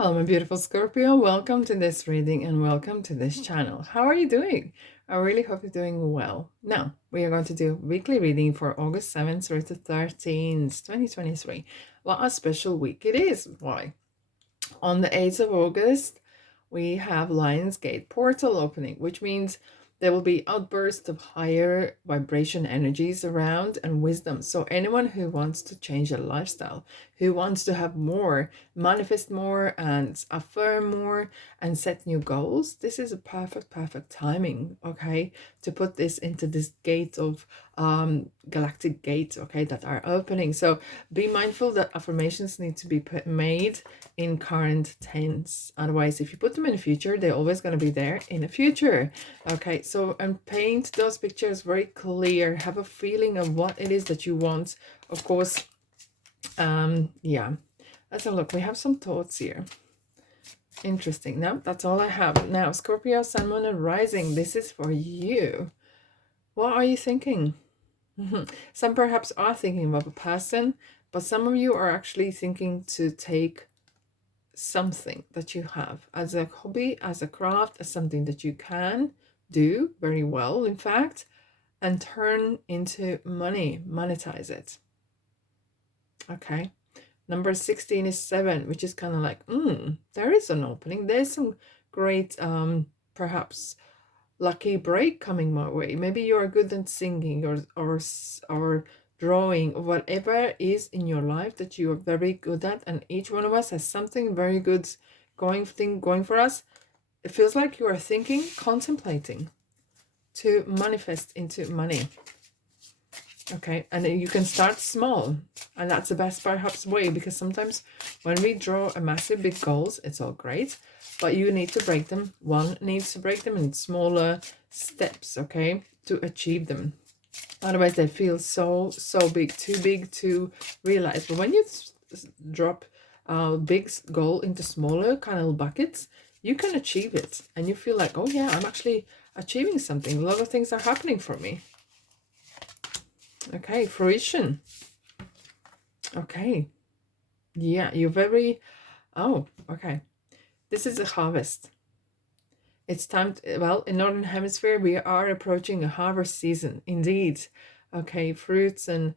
Hello, my beautiful Scorpio. Welcome to this reading and welcome to this channel. How are you doing? I really hope you're doing well. Now, we are going to do weekly reading for August 7th through to 13th, 2023. What a special week it is. Why? On the 8th of August, we have Lionsgate portal opening, which means there will be outbursts of higher vibration energies around and wisdom. So anyone who wants to change their lifestyle, who wants to have more, manifest more and affirm more and set new goals, this is a perfect timing, okay, to put this into this gate of galactic gates, okay, that are opening. So be mindful that affirmations need to be made in current tense. Otherwise, if you put them in the future, they're always going to be there in the future. Okay, so and paint those pictures very clear. Have a feeling of what it is that you want. Of course, yeah. Let's have a look. We have some thoughts here. Interesting. No, that's all I have. Now, Scorpio, Sun, Moon, and Rising. This is for you. What are you thinking? Some perhaps are thinking of a person, but some of you are actually thinking to take something that you have as a hobby, as a craft, as something that you can do very well, in fact, and turn into money, monetize it. Okay. Number 16 is 7, which is kind of like, there is an opening. There's some great, perhaps lucky break coming my way. Maybe you are good at singing or drawing, or whatever is in your life that you are very good at, and each one of us has something very good going for us. It feels like you are thinking, contemplating to manifest into money. Okay, and then you can start small, and that's the best perhaps way, because sometimes when we draw a massive big goals, it's all great, but you need to break them. One needs to break them in smaller steps, okay, to achieve them. Otherwise they feel so big to realize. But when you drop a big goal into smaller kind of buckets, you can achieve it, and you feel like, oh yeah, I'm actually achieving something. A lot of things are happening for me. Okay, fruition. Okay. Yeah, you're very... Oh, okay. This is a harvest. It's time to, well, in Northern Hemisphere, we are approaching a harvest season, indeed. Okay, fruits and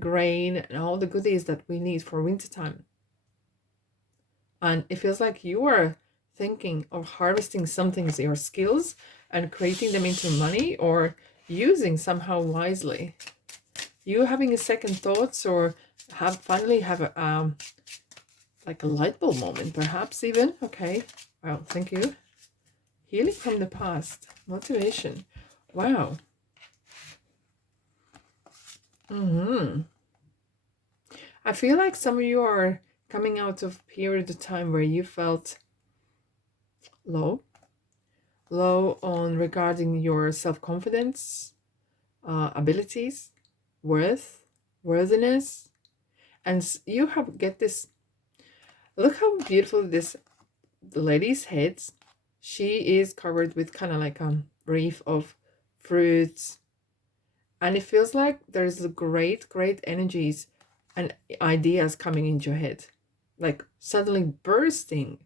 grain and all the goodies that we need for wintertime. And it feels like you are thinking of harvesting something, your skills, and creating them into money, or using somehow wisely. You having a second thoughts, or finally have a like a light bulb moment, perhaps even. Okay, well, thank you. Healing from the past, motivation. Wow. I feel like some of you are coming out of a period of time where you felt low on regarding your self-confidence, abilities, worthiness, and you get this. Look how beautiful the lady's head. She is covered with kind of like a wreath of fruits, and it feels like there's great energies and ideas coming into your head, like suddenly bursting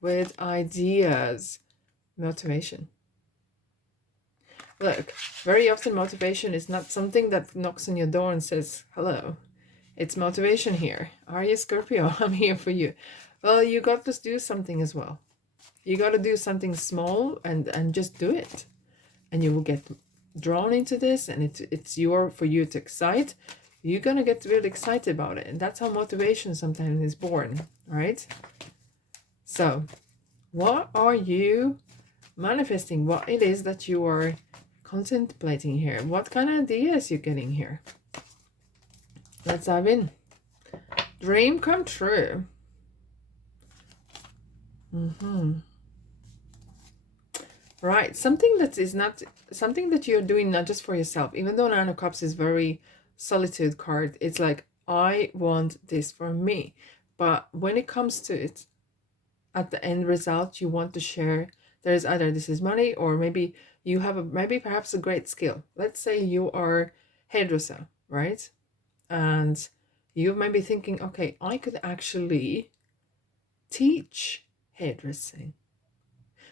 with ideas. Motivation. Look, very often motivation is not something that knocks on your door and says hello. It's motivation here. Are you Scorpio? I'm here for you. Well, you got to do something as well. You got to do something small and just do it, and you will get drawn into this, and it's for you to excite. You're gonna get really excited about it, and that's how motivation sometimes is born, right? So what are you manifesting? What it is that you are contemplating here? What kind of ideas you're getting here? Let's dive in. Dream come true. Right, something that is not something that you're doing not just for yourself. Even though Nine of Cups is very solitude card, it's like, I want this for me. But when it comes to it, at the end result, you want to share. There's either this is money, or maybe you have perhaps a great skill. Let's say you are hairdresser, right? And you may be thinking, okay, I could actually teach hairdressing.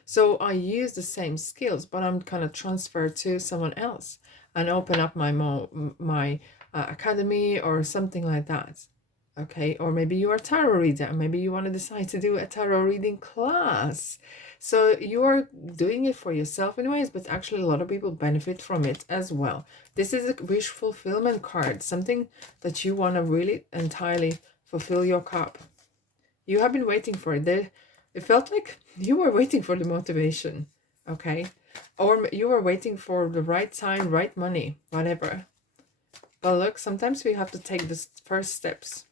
So I use the same skills, but I'm kind of transferred to someone else and open up my academy or something like that. Okay, or maybe you are a tarot reader. Maybe you want to decide to do a tarot reading class. So you're doing it for yourself anyways, but actually a lot of people benefit from it as well. This is a wish fulfillment card, something that you want to really entirely fulfill your cup. You have been waiting for it. It felt like you were waiting for the motivation, okay? Or you were waiting for the right time, right money, whatever. But look, sometimes we have to take the first steps.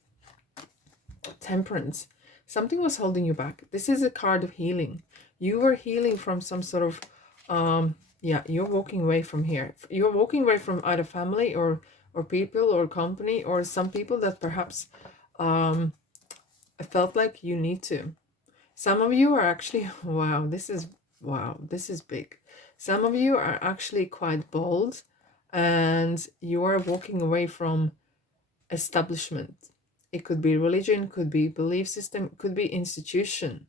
Temperance. Something was holding you back. This is a card of healing. You were healing from some sort of, yeah, you're walking away from here. You're walking away from either family or people or company or some people that perhaps felt like you need to. Some of you are actually, wow, this is big. Some of you are actually quite bold and you are walking away from establishment. It could be religion, could be belief system, could be institution,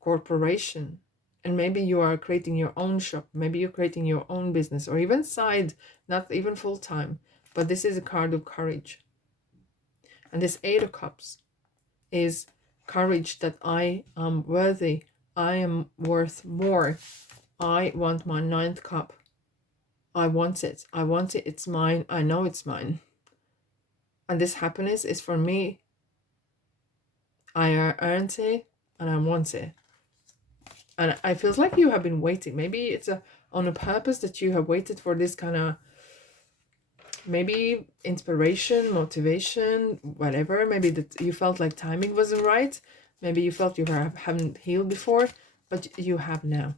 corporation. And maybe you are creating your own shop. Maybe you're creating your own business or even side, not even full time. But this is a card of courage. And this Eight of Cups is courage that I am worthy. I am worth more. I want my ninth cup. I want it. I want it. It's mine. I know it's mine. And this happiness is for me. I earned it and I want it. And I feels like you have been waiting. Maybe it's on a purpose that you have waited for this kind of maybe inspiration, motivation, whatever. Maybe that you felt like timing wasn't right. Maybe you felt you haven't healed before, but you have now.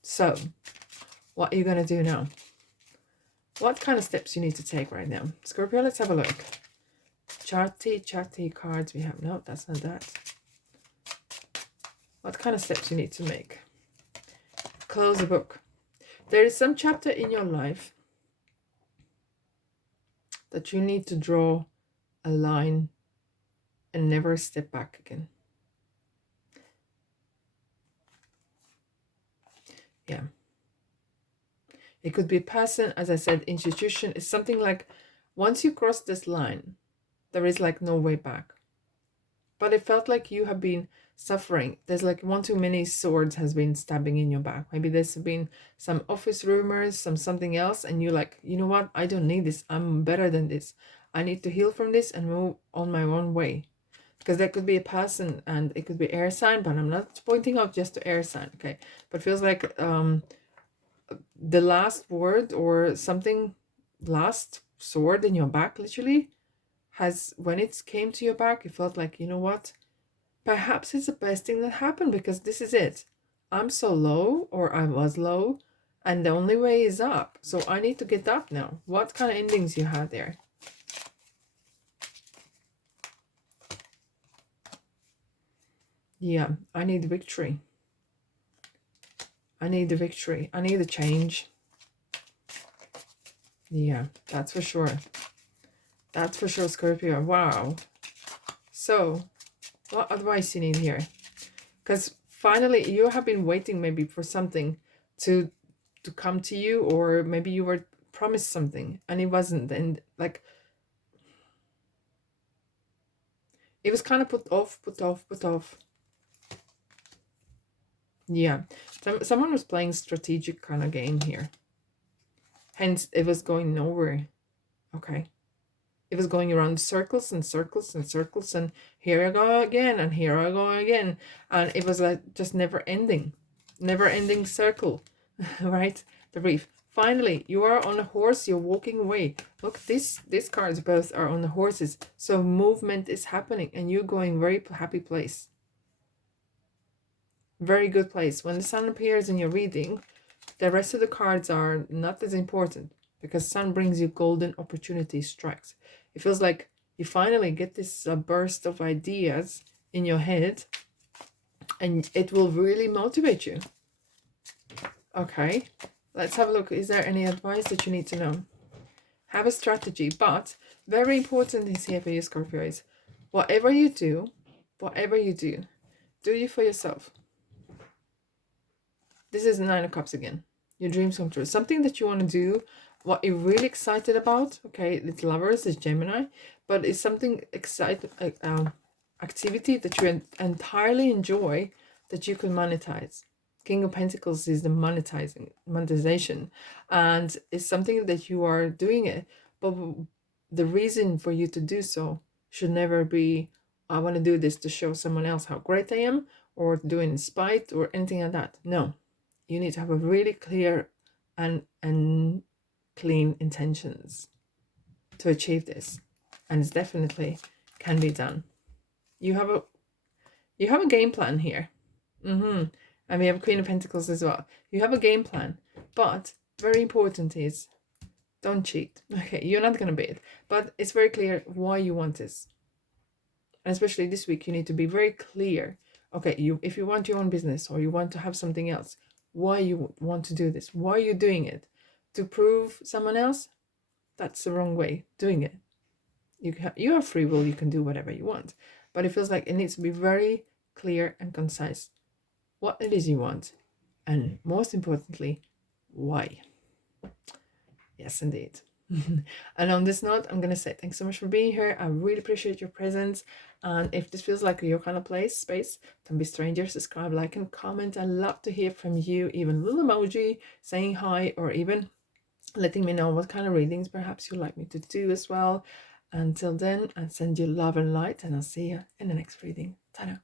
So what are you going to do now? What kind of steps you need to take right now? Scorpio, let's have a look. Chatty cards we have. No, that's not that. What kind of steps you need to make? Close the book. There is some chapter in your life that you need to draw a line and never step back again. Yeah. It could be a person, as I said, institution. It's something like once you cross this line, there is like no way back. But it felt like you have been suffering. There's like one too many swords has been stabbing in your back. Maybe there's been some office rumors, something else, and you're like, you know what? I don't need this. I'm better than this. I need to heal from this and move on my own way. Because there could be a person and it could be air sign, but I'm not pointing out just to air sign, okay? But feels like the last word or something, last sword in your back, literally, has, when it came to your back, it felt like, you know what? Perhaps it's the best thing that happened because this is it. I'm so low, or I was low, and the only way is up. So I need to get up now. What kind of endings you had there? Yeah, I need victory. I need the victory. I need a change. Yeah, that's for sure. That's for sure, Scorpio. Wow. So, what advice you need here? Because finally, you have been waiting maybe for something to come to you, or maybe you were promised something and it wasn't. And like, it was kind of put off. Yeah. Someone was playing strategic kind of game here. Hence, it was going nowhere. Okay. It was going around circles and circles and circles, and here I go again, and here I go again. And it was like just never ending circle, right? The brief. Finally, you are on a horse, you're walking away. Look, these cards both are on the horses. So movement is happening and you're going very happy place. Very good place. When the sun appears in your reading, the rest of the cards are not as important because sun brings you golden opportunity strikes. It feels like you finally get this burst of ideas in your head and it will really motivate you. Okay, let's have a look. Is there any advice that you need to know? Have a strategy, but very important is here for you, Scorpio, is whatever you do, Do you for yourself. This is the Nine of Cups again. Your dreams come true. Something that you want to do, what you're really excited about. Okay, it's lovers, it's Gemini, but it's something activity that you entirely enjoy that you can monetize. King of Pentacles is the monetization, and it's something that you are doing it, but the reason for you to do so should never be, I want to do this to show someone else how great I am, or do it in spite, or anything like that. No, you need to have a really clear and clean intentions to achieve this, and it definitely can be done. You have a game plan here. And we have Queen of Pentacles as well. You have a game plan, but very important is don't cheat. Okay, you're not gonna beat, but it's very clear why you want this. And especially this week, you need to be very clear. Okay, if you want your own business, or you want to have something else, why you want to do this, why are you doing it? To prove someone else? That's the wrong way doing it. You have free will, you can do whatever you want, but it feels like it needs to be very clear and concise what it is you want, and most importantly, why. Yes, indeed. And on this note, I'm going to say thanks so much for being here. I really appreciate your presence. And if this feels like your kind of space, don't be strangers. Subscribe, like, and comment. I love to hear from you, even a little emoji saying hi, or even letting me know what kind of readings perhaps you'd like me to do as well. Until then, I send you love and light, and I'll see you in the next reading. Ta-da.